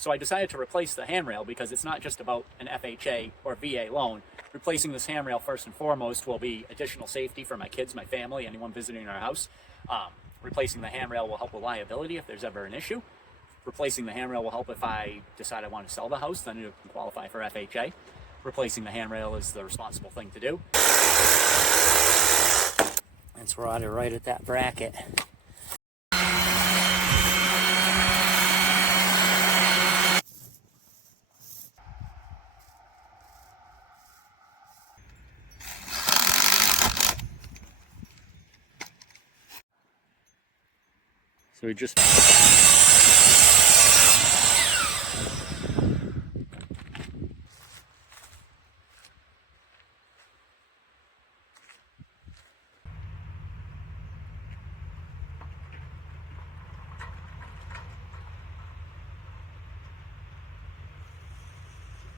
So I decided to replace the handrail because it's not just about an FHA or VA loan. Replacing this handrail first and foremost will be additional safety for my kids, my family, anyone visiting our house. Replacing the handrail will help with liability if there's ever an issue. Replacing the handrail will help if I decide I want to sell the house, then it can qualify for FHA. Replacing the handrail is the responsible thing to do. Let's rod it right at that bracket. So we just